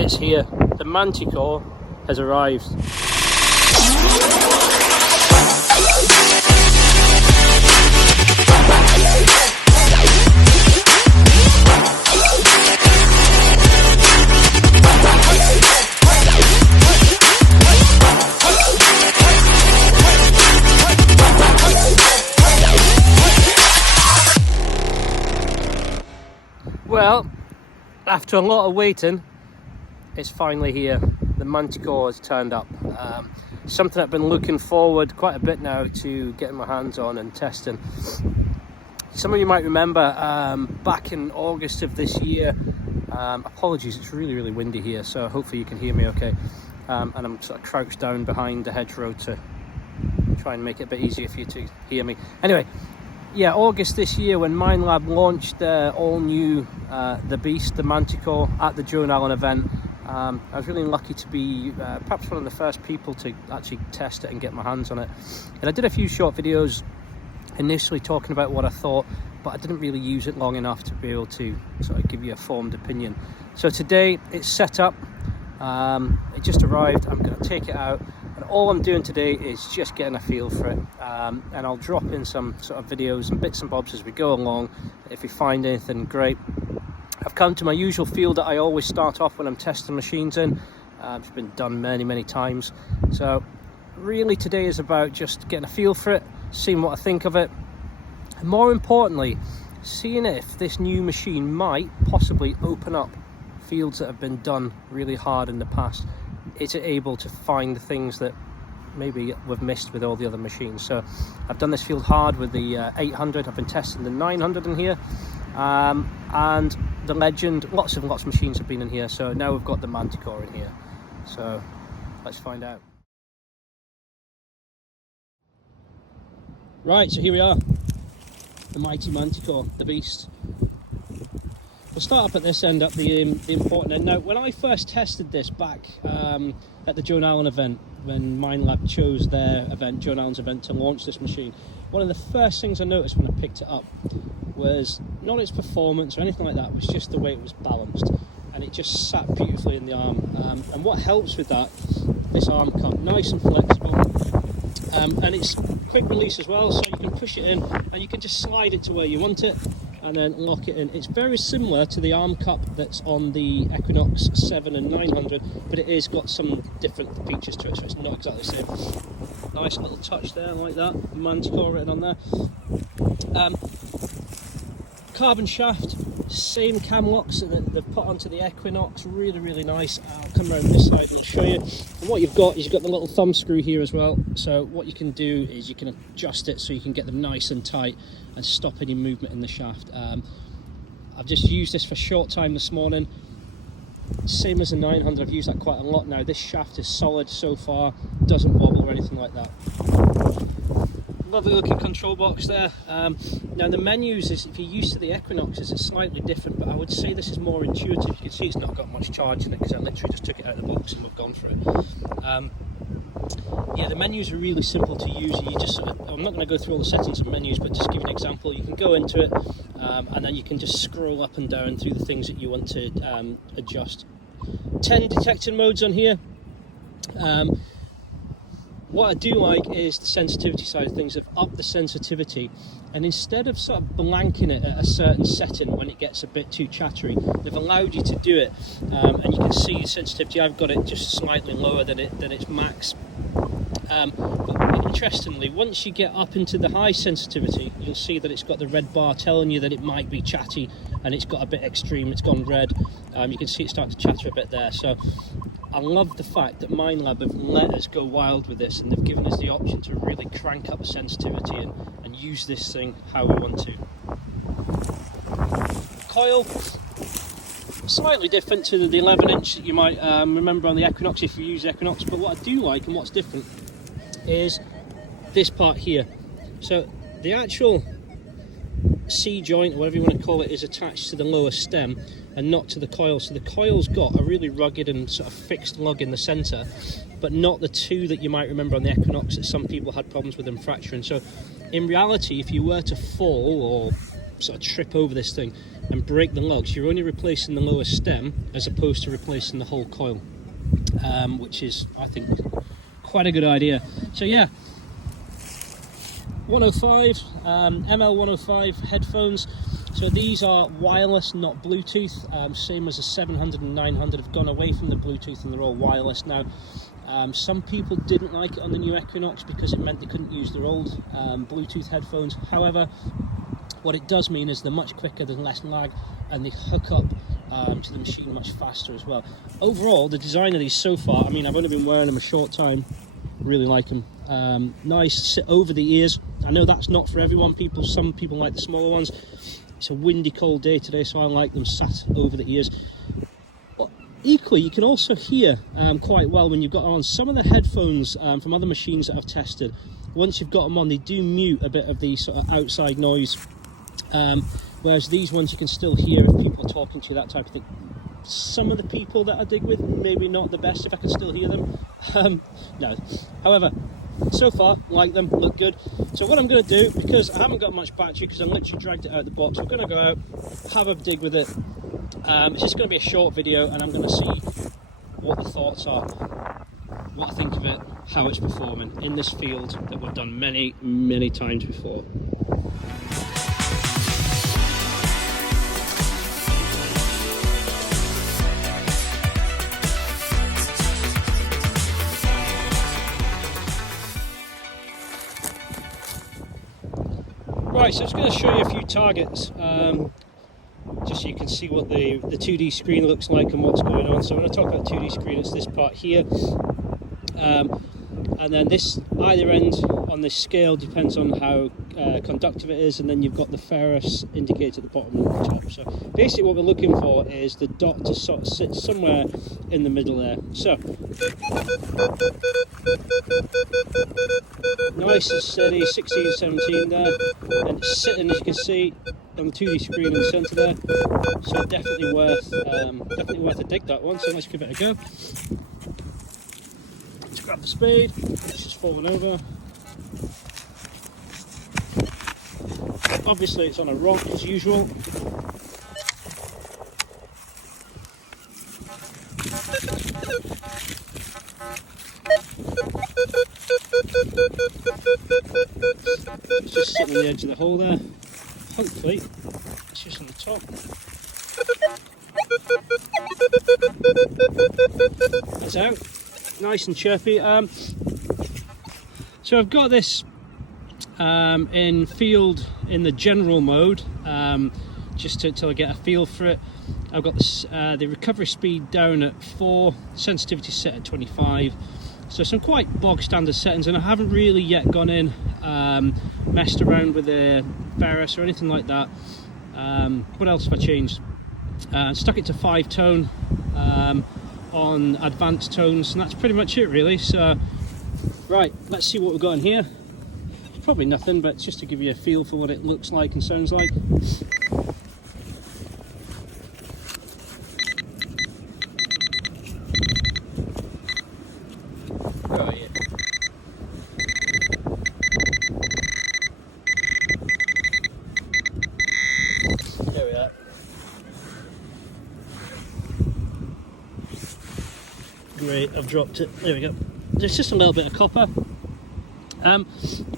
It's here. The Manticore has arrived. Well, after a lot of waiting, it's finally here. The Manticore has turned up. Something I've been looking forward quite a bit now to getting my hands on and testing. Some of you might remember back in August of this year, apologies, it's really windy here, so hopefully you can hear me okay. And I'm sort of crouched down behind the hedgerow to try and make it a bit easier for you to hear me. Anyway, yeah, August this year when Minelab launched their all new the Beast, the Manticore, at the Joan Allen event. I was really lucky to be perhaps one of the first people to actually test it and get my hands on it. And I did a few short videos initially talking about what I thought, but I didn't really use it long enough to be able to sort of give you a formed opinion. So today it's set up, it just arrived. I'm going to take it out, and all I'm doing today is just getting a feel for it, and I'll drop in some sort of videos and bits and bobs as we go along. If we find anything great, I've come to my usual field that I always start off when I'm testing machines in. It's been done many times. So really today is about just getting a feel for it, seeing what I think of it, and more importantly, seeing if this new machine might possibly open up fields that have been done really hard in the past. Is it able to find the things that maybe we've missed with all the other machines? So I've done this field hard with the 800, I've been testing the 900 in here, and the Legend, lots of machines have been in here, so now we've got the Manticore in here. So let's find out. Right, so here we are, the mighty Manticore, the Beast. We'll start up at this end, at the important end. Now, when I first tested this back at the Joan Allen event, when Minelab chose their event, Joan Allen's event, to launch this machine, one of the first things I noticed when I picked it up was not its performance or anything like that, it was just the way it was balanced, and it just sat beautifully in the arm. And what helps with that, this arm cup, nice and flexible, and it's quick release as well, so you can push it in and you can just slide it to where you want it and then lock it in. It's very similar to the arm cup that's on the Equinox 7 and 900, but it is got some different features to it, so it's not exactly the same. Nice little touch there, like that, Manticore written on there. Carbon shaft, same cam locks that they've put onto the Equinox, really nice. I'll come around this side and show you. And what you've got is you've got the little thumb screw here as well, so what you can do is you can adjust it so you can get them nice and tight and stop any movement in the shaft. I've just used this for a short time this morning, same as the 900, I've used that quite a lot now. This shaft is solid so far, doesn't wobble or anything like that. Lovely looking control box there. Now the menus, is, if you're used to the Equinoxes, it's slightly different, but I would say this is more intuitive. You can see it's not got much charge in it because I literally just took it out of the box and we've gone for it. Yeah, the menus are really simple to use. You just I'm not going to go through all the settings of menus, but just give you an example. You can go into it and then you can just scroll up and down through the things that you want to adjust. 10 detecting modes on here. What I do like is the sensitivity side of things. They've upped the sensitivity, and instead of sort of blanking it at a certain setting when it gets a bit too chattery, they've allowed you to do it, and you can see the sensitivity. I've got it just slightly lower than its max. But interestingly, once you get up into the high sensitivity, you'll see that it's got the red bar telling you that it might be chatty, and it's got a bit extreme, it's gone red. You can see it starting to chatter a bit there. So I love the fact that Minelab have let us go wild with this, and they've given us the option to really crank up the sensitivity and use this thing how we want to. Coil, slightly different to the 11-inch that you might remember on the Equinox if you use the Equinox, but what I do like and what's different is this part here. So the actual C joint, or whatever you want to call it, is attached to the lower stem and not to the coil. So the coil's got a really rugged and sort of fixed lug in the centre, but not the two that you might remember on the Equinox that some people had problems with them fracturing. So in reality, if you were to fall or sort of trip over this thing, and break the lugs, you're only replacing the lower stem as opposed to replacing the whole coil, which is, I think, quite a good idea. So yeah, 105 ML105 headphones. So these are wireless, not Bluetooth, same as the 700 and 900 have gone away from the Bluetooth and they're all wireless now. Some people didn't like it on the new Equinox because it meant they couldn't use their old Bluetooth headphones. However, what it does mean is they're much quicker, there's less lag, and they hook up to the machine much faster as well. Overall, the design of these so far, I mean, I've only been wearing them a short time, really like them. Nice, sit over the ears. I know that's not for everyone. Some people like the smaller ones. It's a windy, cold day today, so I like them sat over the ears. But equally, you can also hear quite well when you've got on some of the headphones from other machines that I've tested. Once you've got them on, they do mute a bit of the sort of outside noise. Whereas these ones you can still hear if people are talking to you, that type of thing. Some of the people that I dig with, maybe not the best if I can still hear them. No. However, so far, like them, look good. So what I'm going to do, because I haven't got much battery, because I literally dragged it out of the box, I'm going to go out, have a dig with it. It's just going to be a short video, and I'm going to see what the thoughts are, what I think of it, how it's performing in this field that we've done many, many times before. Right, so I'm just going to show you a few targets, just so you can see what the 2D screen looks like and what's going on. So when I talk about 2D screen, it's this part here, and then this either end on this scale depends on how conductive it is, and then you've got the ferrous indicator at the bottom and the top. So basically what we're looking for is the dot to sort of sit somewhere in the middle there. So nice and steady, 16, 17 there, and it's sitting, as you can see, on the 2D screen in the centre there. So definitely worth a dig, that one. So let's give it a go. Let's grab the spade. It's just falling over. Obviously, it's on a rock as usual. It's just sitting on the edge of the hole there. Hopefully, it's just on the top. That's out. Nice and chirpy. So I've got this in field in the general mode, just till I get a feel for it. I've got this, the recovery speed down at 4, sensitivity set at 25. So some quite bog standard settings, and I haven't really yet gone in, messed around with the ferrous or anything like that. What else have I changed? Stuck it to 5 tone on advanced tones, and that's pretty much it really. So right, let's see what we've got in here. It's probably nothing, but just to give you a feel for what it looks like and sounds like. Great, I've dropped it. There we go. There's just a little bit of copper.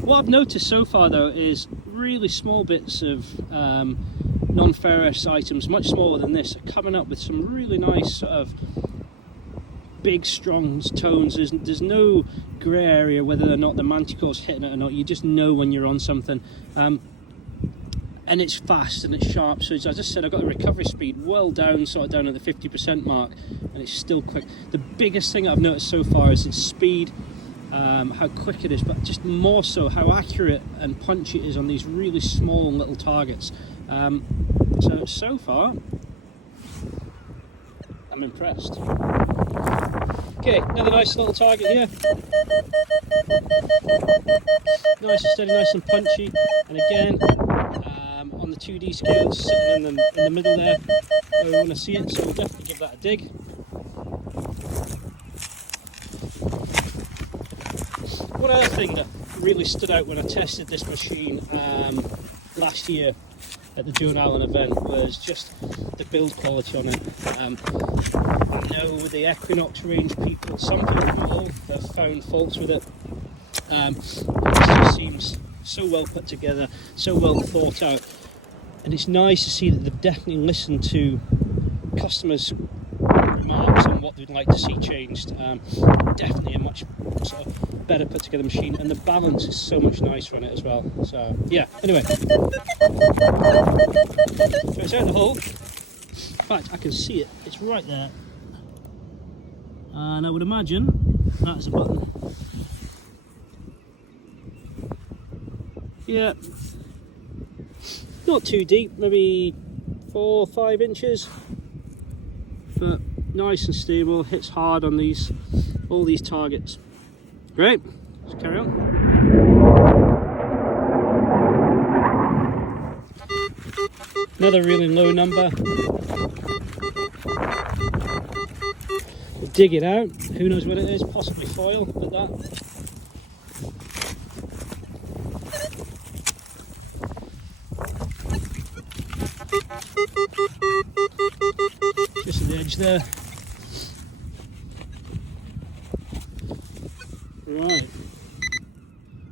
What I've noticed so far though is really small bits of non-ferrous items, much smaller than this, are coming up with some really nice sort of big strong tones. There's no grey area whether or not the Manticore's hitting it or not. You just know when you're on something. And it's fast and it's sharp. So as I just said, I've got the recovery speed well down, sort of down at the 50% mark, and it's still quick. The biggest thing I've noticed so far is its speed, how quick it is, but just more so how accurate and punchy it is on these really small little targets. So far, I'm impressed. Okay, another nice little target here. Nice and steady, nice and punchy, and again, on the 2D scale, it's sitting in the middle there where we want to see it, so we'll definitely give that a dig. One other thing that really stood out when I tested this machine last year at the Joan Allen event was just the build quality on it. I know the Equinox range people, some people have found faults with it. It just seems so well put together, so well thought out, and it's nice to see that they've definitely listened to customers' remarks on what they'd like to see changed. Definitely a much sort of better put together machine, and the balance is so much nicer on it as well. So yeah, anyway, so it's out the hole. In fact, I can see it, it's right there, and I would imagine that is a button. Yeah, not too deep, maybe 4 or 5 inches, but nice and stable, hits hard on all these targets. Great, let's carry on. Another really low number. We'll dig it out, who knows what it is, possibly foil at that. Just at the edge there. Right,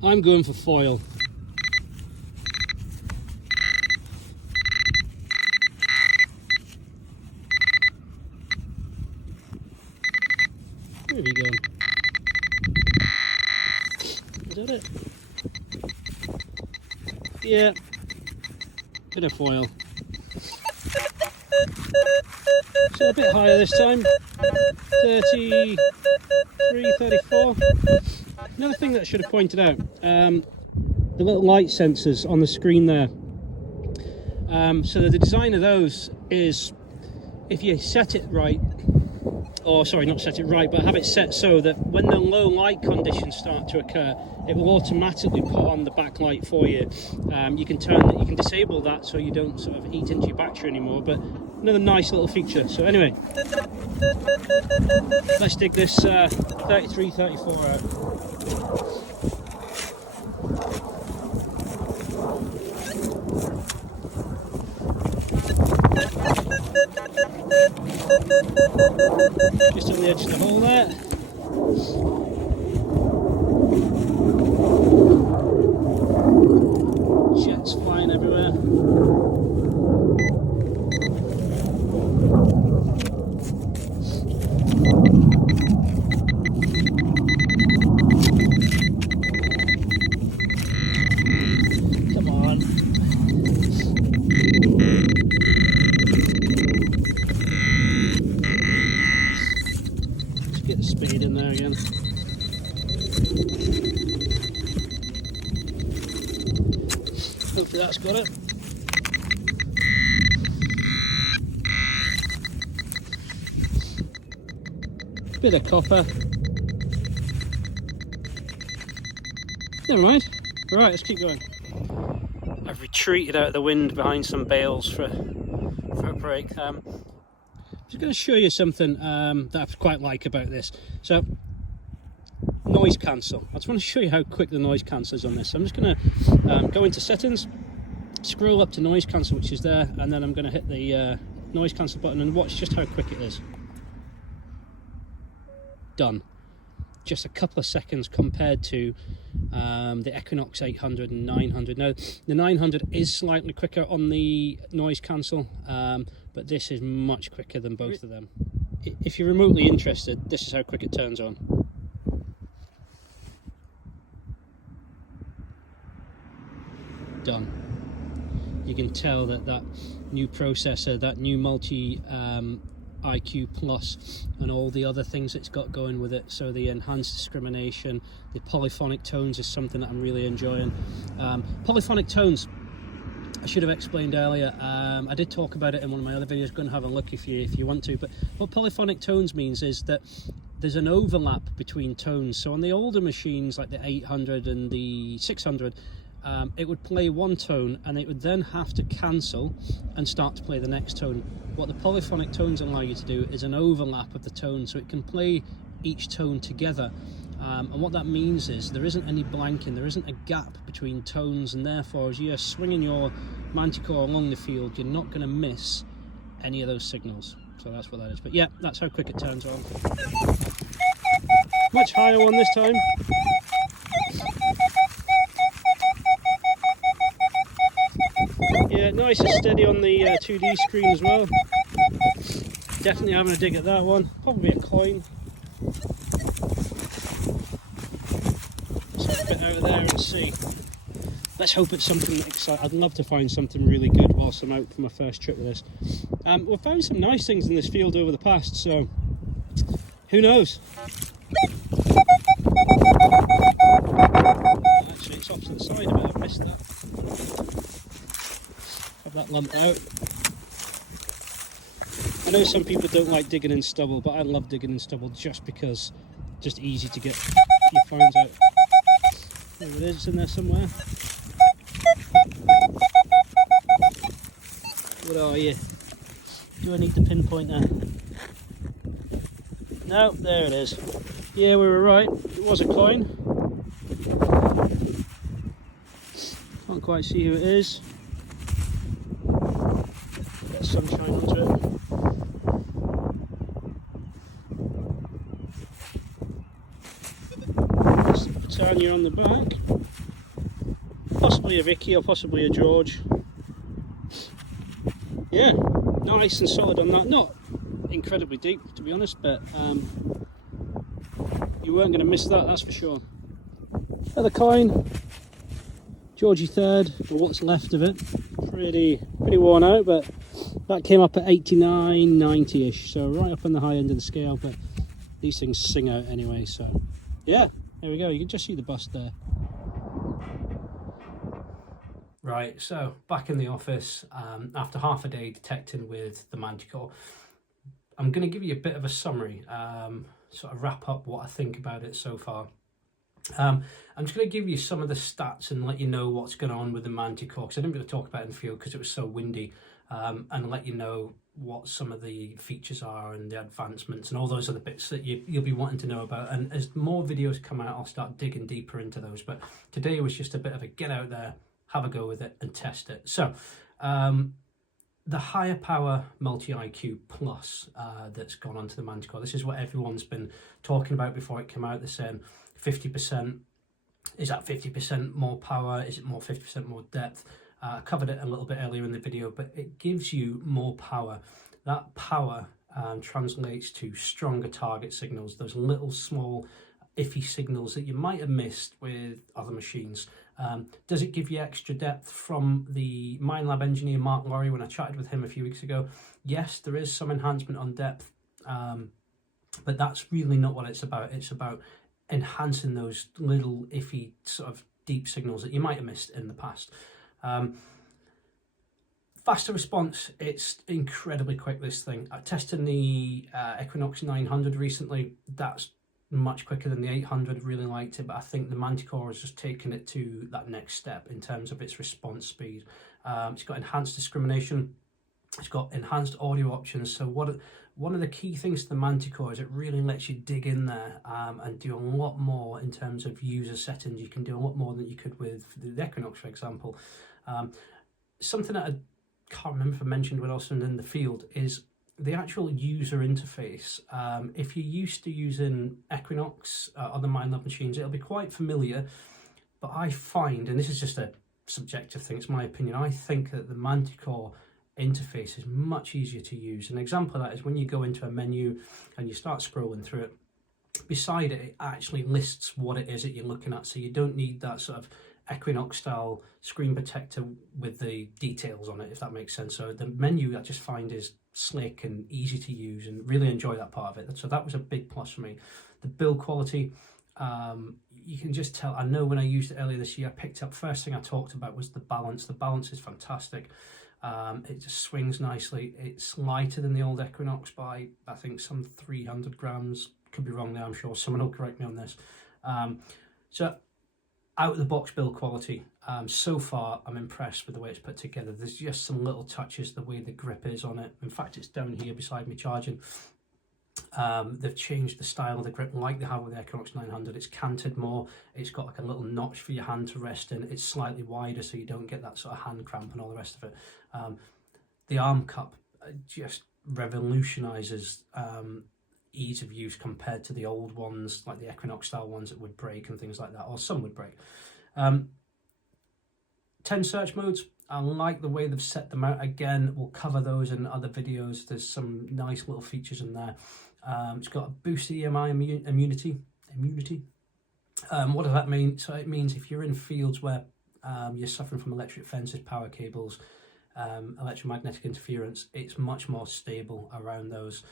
I'm going for foil. Where have you gone? Is that it? Yeah, bit of foil. So a bit higher this time, 33, 34. Another thing that I should have pointed out, the little light sensors on the screen there. So the design of those is, if you set it right, or sorry, not set it right, but have it set so that when the low light conditions start to occur, it will automatically put on the backlight for you. You can disable that so you don't sort of eat into your battery anymore, but another nice little feature. So anyway, let's dig this 33, 34 out. Just on the edge of the hole there. Jets flying everywhere. Come on. Let's get the speed in there again. Hopefully that's got it. Bit of copper. Never mind. Right, let's keep going. I've retreated out of the wind behind some bales for a break. I'm just going to show you something that I quite like about this. So, noise cancel. I just want to show you how quick the noise cancel is on this. I'm just going to go into settings, scroll up to noise cancel, which is there, and then I'm going to hit the noise cancel button and watch just how quick it is. Done. Just a couple of seconds compared to the Equinox 800 and 900. Now, the 900 is slightly quicker on the noise cancel, but this is much quicker than both of them. If you're remotely interested, this is how quick it turns on. Done. You can tell that that new processor, that new multi IQ Plus, and all the other things it's got going with it. So the enhanced discrimination, the polyphonic tones is something that I'm really enjoying. Polyphonic tones, I should have explained earlier. I did talk about it in one of my other videos. Go and have a look if you want to. But what polyphonic tones means is that there's an overlap between tones. So on the older machines like the 800 and the 600, it would play one tone and it would then have to cancel and start to play the next tone. What the polyphonic tones allow you to do is an overlap of the tone, so it can play each tone together. And what that means is there isn't any blanking, there isn't a gap between tones, and therefore as you're swinging your Manticore along the field, you're not going to miss any of those signals. So that's what that is. But yeah, that's how quick it turns on. Much higher one this time. Yeah, nice and steady on the 2D screen as well. Definitely having a dig at that one. Probably a coin. Let's get a bit out of there and see. Let's hope it's something exciting. I'd love to find something really good whilst I'm out for my first trip with this. We've found some nice things in this field over the past, so who knows? Actually, it's off to the side a bit. I've missed that. Have that lump out. I know some people don't like digging in stubble, but I love digging in stubble just because it's just easy to get your finds out. There it is, it's in there somewhere. What are you? Do I need the pinpointer? No, there it is. Yeah, we were right. It was a coin. Can't quite see who it is. Get sunshine onto it. That's the Britannia on the back. Possibly a Vicky or possibly a George. Yeah, nice and solid on that. Not incredibly deep, to be honest, but you weren't going to miss that, that's for sure. Another coin, Georgie third, or what's left of it. Pretty worn out, but that came up at 89, 90-ish, so right up on the high end of the scale, but these things sing out anyway, so yeah, there we go. You can just see the bust there. Right, so back in the office after half a day detecting with the Manticore. I'm going to give you a bit of a summary, sort of wrap up what I think about it so far. I'm just going to give you some of the stats and let you know what's going on with the Manticore, because I didn't really talk about it in the field because it was so windy, and let you know what some of the features are and the advancements and all those other bits that you'll be wanting to know about. And as more videos come out, I'll start digging deeper into those. But today was just a bit of a get out there, have a go with it and test it. So the higher power multi-IQ plus that's gone onto the Manticore, this is what everyone's been talking about before it came out. They're saying 50%, is that 50% more power? Is it more 50% more depth? I covered it a little bit earlier in the video, but it gives you more power. That power translates to stronger target signals, those little small iffy signals that you might have missed with other machines. Does it give you extra depth? From the Minelab engineer Mark Laurie, when I chatted with him a few weeks ago, yes, there is some enhancement on depth, but that's really not what it's about. It's about enhancing those little iffy sort of deep signals that you might have missed in the past. Faster response, it's incredibly quick, this thing. I tested the Equinox 900 recently. That's much quicker than the 800, really liked it, but I think the Manticore has just taken it to that next step in terms of its response speed. It's got enhanced discrimination, it's got enhanced audio options. So one of the key things to the Manticore is it really lets you dig in there and do a lot more in terms of user settings. You can do a lot more than you could with the Equinox, for example. Something that I can't remember if I mentioned when I was in the field is the actual user interface. If you're used to using Equinox on the Minelab machines, it'll be quite familiar, but I find, and this is just a subjective thing, it's my opinion, I think that the Manticore interface is much easier to use. An example of that is when you go into a menu and you start scrolling through it, beside it, it actually lists what it is that you're looking at, so you don't need that sort of Equinox style screen protector with the details on it, if that makes sense. So the menu I just find is slick and easy to use, and really enjoy that part of it. So that was a big plus for me. The build quality, you can just tell. I know when I used it earlier this year, I picked up, first thing I talked about was the balance. The balance is fantastic. It just swings nicely. It's lighter than the old Equinox by, I think, some 300 grams. Could be wrong there, I'm sure someone will correct me on this. So out of the box build quality, so far I'm impressed with the way it's put together. There's just some little touches, the way the grip is on it. In fact, it's down here beside me charging. They've changed the style of the grip like they have with the Equinox 900. It's canted more, it's got like a little notch for your hand to rest in, it's slightly wider so you don't get that sort of hand cramp and all the rest of it. The arm cup just revolutionises ease of use compared to the old ones, like the Equinox style ones that would break and things like that, or some would break. 10 search modes, I like the way they've set them out. Again, we'll cover those in other videos. There's some nice little features in there. It's got a boost EMI immunity. What does that mean? So it means if you're in fields where you're suffering from electric fences, power cables, electromagnetic interference, it's much more stable around those.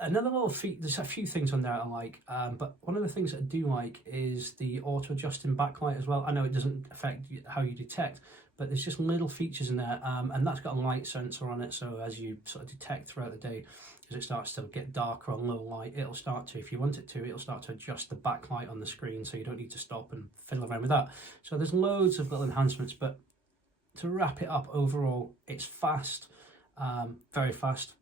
Another little feature, there's a few things on there I like, but one of the things that I do like is the auto adjusting backlight as well. I know it doesn't affect how you detect, but there's just little features in there, and that's got a light sensor on it, so as you sort of detect throughout the day, as it starts to get darker on low light, it'll start to, if you want it to, it'll start to adjust the backlight on the screen, so you don't need to stop and fiddle around with that. So there's loads of little enhancements, but to wrap it up, overall, it's fast, very fast.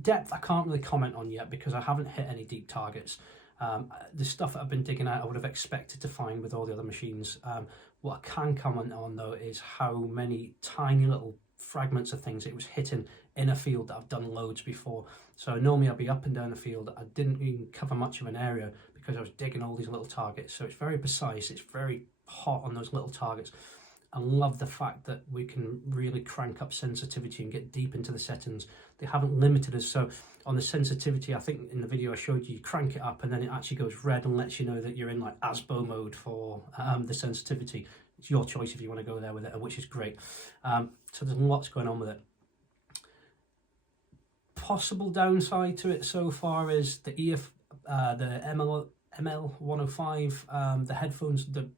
Depth I can't really comment on yet because I haven't hit any deep targets. The stuff that I've been digging out I would have expected to find with all the other machines. What I can comment on though is how many tiny little fragments of things it was hitting in a field that I've done loads before. So normally I'd be up and down a field, I didn't even cover much of an area because I was digging all these little targets. So it's very precise, it's very hot on those little targets. I love the fact that we can really crank up sensitivity and get deep into the settings. They haven't limited us. So on the sensitivity, I think in the video I showed you, you crank it up and then it actually goes red and lets you know that you're in like ASBO mode for the sensitivity. It's your choice if you want to go there with it, which is great. So there's lots going on with it. Possible downside to it so far is the ML105, the headphones, the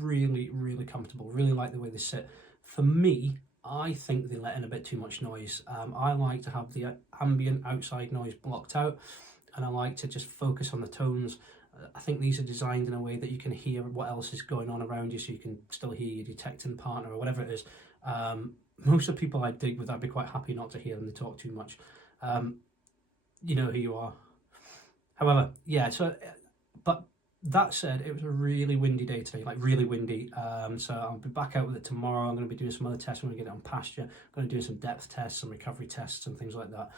really comfortable, really like the way they sit. For me, I think they let in a bit too much noise. I like to have the ambient outside noise blocked out, and I like to just focus on the tones. I think these are designed in a way that you can hear what else is going on around you, so you can still hear your detecting partner or whatever it is. Most of the people I dig with, I'd be quite happy not to hear them, they talk too much. You know who you are. However, yeah, so, but that said, it was a really windy day today, like really windy. So I'll be back out with it tomorrow. I'm going to be doing some other tests. I'm going to get it on pasture. I'm going to do some depth tests, some recovery tests and things like that.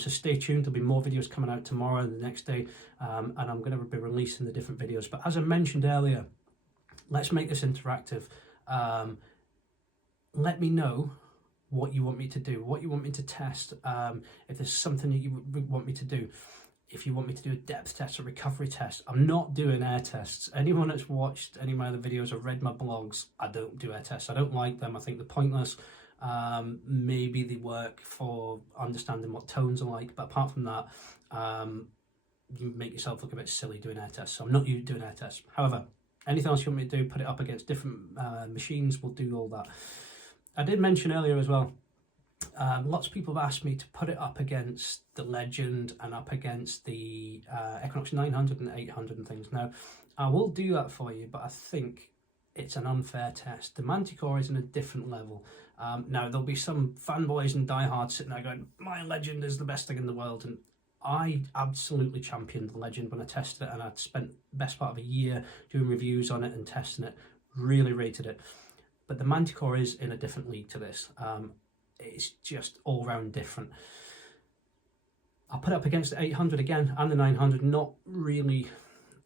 So stay tuned. There'll be more videos coming out tomorrow and the next day. And I'm going to be releasing the different videos. But as I mentioned earlier, let's make this interactive. Let me know what you want me to do, what you want me to test. If there's something that you would want me to do. If you want me to do a depth test or recovery test. I'm not doing air tests. Anyone that's watched any of my other videos or read my blogs, I don't do air tests. I don't like them. I think they're pointless. Maybe they work for understanding what tones are like, but apart from that, you make yourself look a bit silly doing air tests. So I'm not doing air tests. However, anything else you want me to do, put it up against different machines, we'll do all that. I did mention earlier as well, lots of people have asked me to put it up against the Legend and up against the Equinox 900 and 800 and things. Now, I will do that for you, but I think it's an unfair test. The Manticore is in a different level. Now, there'll be some fanboys and diehards sitting there going, my Legend is the best thing in the world. And I absolutely championed the Legend when I tested it, and I'd spent the best part of a year doing reviews on it and testing it. Really rated it. But the Manticore is in a different league to this. It's just all round different. I'll put it up against the 800 again and the 900. Not really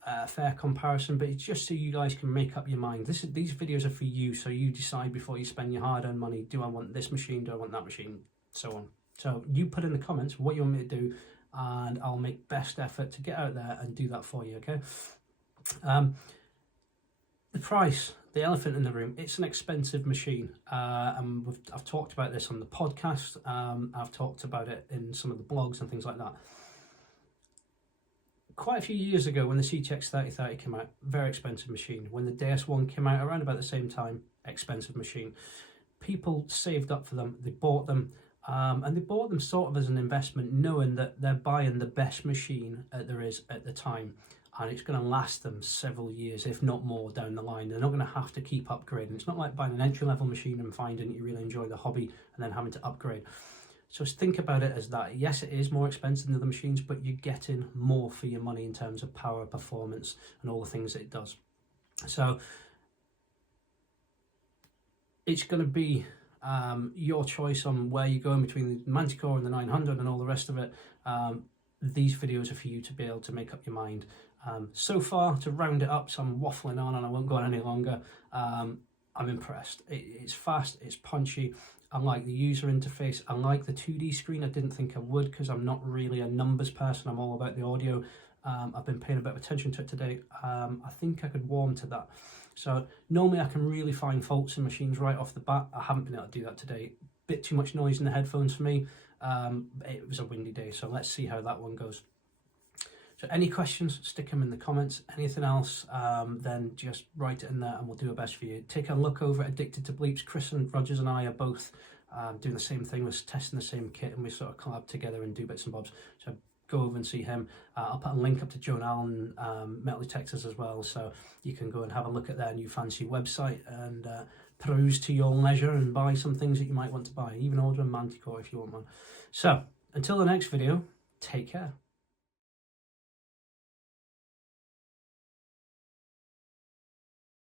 a fair comparison, but it's just so you guys can make up your mind. These videos are for you, so you decide before you spend your hard-earned money. Do I want this machine? Do I want that machine? So on. So you put in the comments what you want me to do, and I'll make best effort to get out there and do that for you. Okay. The price. The elephant in the room, it's an expensive machine, and I've talked about this on the podcast, I've talked about it in some of the blogs and things like that. Quite a few years ago when the CTX 3030 came out, very expensive machine. When the DS1 came out around about the same time, expensive machine. People saved up for them, they bought them, and they bought them sort of as an investment, knowing that they're buying the best machine there is at the time. And it's going to last them several years, if not more, down the line. They're not going to have to keep upgrading. It's not like buying an entry-level machine and finding that you really enjoy the hobby and then having to upgrade. So think about it as that. Yes, it is more expensive than the machines, but you're getting more for your money in terms of power, performance, and all the things that it does. So it's going to be your choice on where you're going between the Manticore and the 900 and all the rest of it. These videos are for you to be able to make up your mind. So far, to round it up, so I'm waffling on and I won't go on any longer, I'm impressed. It's fast, it's punchy. I like the user interface. I like the 2D screen. I didn't think I would because I'm not really a numbers person. I'm all about the audio. I've been paying a bit of attention to it today. I think I could warm to that. So normally I can really find faults in machines right off the bat. I haven't been able to do that today. Bit too much noise in the headphones for me. It was a windy day, so let's see how that one goes. So any questions, stick them in the comments. Anything else, then just write it in there and we'll do our best for you. Take a look over at Addicted to Bleeps. Chris and Rogers and I are both doing the same thing. We're testing the same kit and we sort of collab together and do bits and bobs. So go over and see him. I'll put a link up to Joan Allen Metal Detectors as well, so you can go and have a look at their new fancy website and peruse to your leisure and buy some things that you might want to buy. Even order a Manticore if you want one. So until the next video, take care.